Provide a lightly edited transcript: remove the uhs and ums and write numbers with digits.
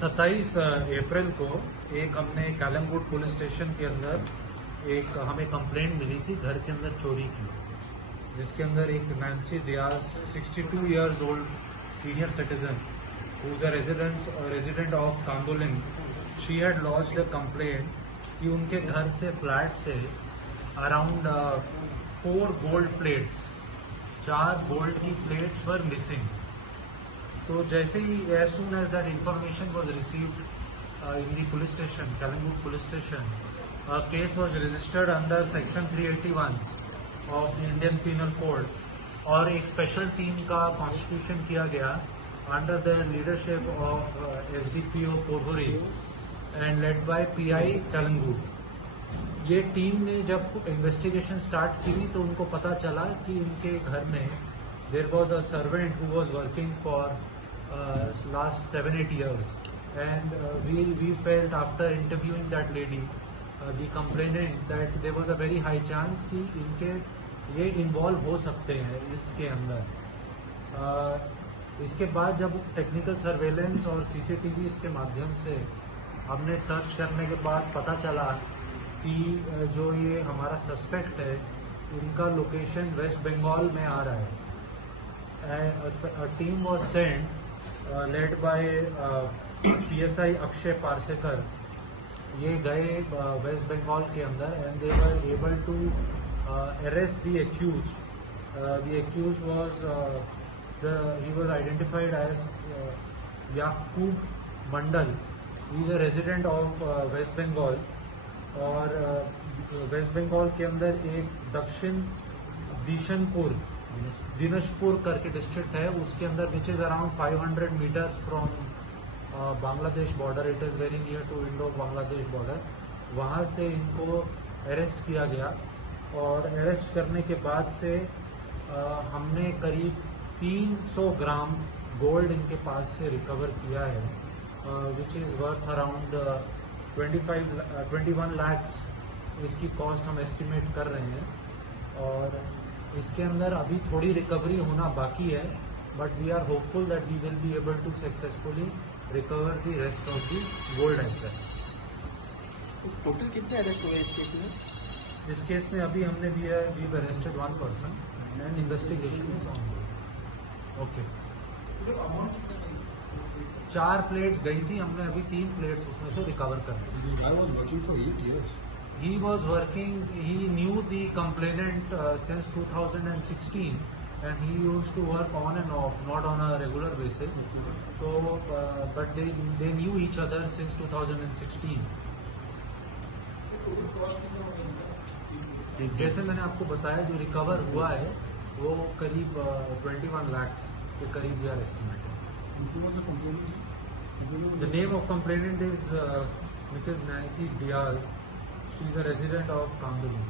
27 अप्रैल को एक हमने कलंगूट पुलिस स्टेशन के अंदर एक हमें कंप्लेंट मिली थी घर के अंदर चोरी की, जिसके अंदर एक Nancy Dias 62 years old senior citizen who is a resident of Candolim, she had launched a complaint कि उनके घर से फ्लैट से अराउंड 4 गोल्ड प्लेट्स, 4 गोल्ड की प्लेट्स वर मिसिंग। तो जैसे ही as soon as that information was received in the police station, Calangute police station, case was registered under section 381 of the Indian penal code और एक special team का constitution किया गया under the leadership of SDPO Porvorim and led by PI Calangute. ये team ने जब investigation start की तो उनको पता चला कि इनके घर में there was a servant who was working for last 7-8 years, and we felt after interviewing that lady, the complainant, that there was a very high chance कि इनके ये involve हो सकते हैं इसके अंदर। इसके बाद जब टेक्निकल सर्वेलेंस और सीसीटीवी के माध्यम से हमने सर्च करने के बाद पता चला कि जो ये हमारा सस्पेक्ट है इनका लोकेशन वेस्ट बंगाल में आ रहा है। A team was sent led by PSI Akshay Parsekar. ये गए वेस्ट बंगाल के अंदर and they were able to arrest the accused. The accused was he was identified as Yakub Mandal. He is a resident of West Bengal और waste Bengal के अंदर एक दक्षिण दिनाजपुर करके डिस्ट्रिक्ट है, उसके अंदर which is around 500 meters from Bangladesh border. It is very near to Indo Bangladesh border. वहाँ से इनको अरेस्ट किया गया और अरेस्ट करने के बाद से हमने करीब 300 ग्राम गोल्ड इनके पास से रिकवर किया है, which is worth around 21 lakhs इसकी कॉस्ट हम एस्टिमेट कर रहे हैं। और इसके अंदर अभी थोड़ी रिकवरी होना बाकी है, but we are hopeful that we will be able to successfully recover the rest of the gold as well. Total कितने अरेस्ट हुए इस केस में? इस केस में अभी हमने we arrested 1 person and investigation is on. Okay, 4 plates गई थी, हमने अभी 3 प्लेट्स उसमें से रिकवर कर ली। He was working, he knew the complainant since 2016 and he used to work on and off, not on a regular basis. So, but they knew each other since 2016. जैसे मैंने आपको बताया जो रिकवर हुआ है वो करीब 21 lakhs के करीब यार एस्टिमेट है। The name of complainant is Mrs. Nancy Diaz. She is a resident of Kandolim.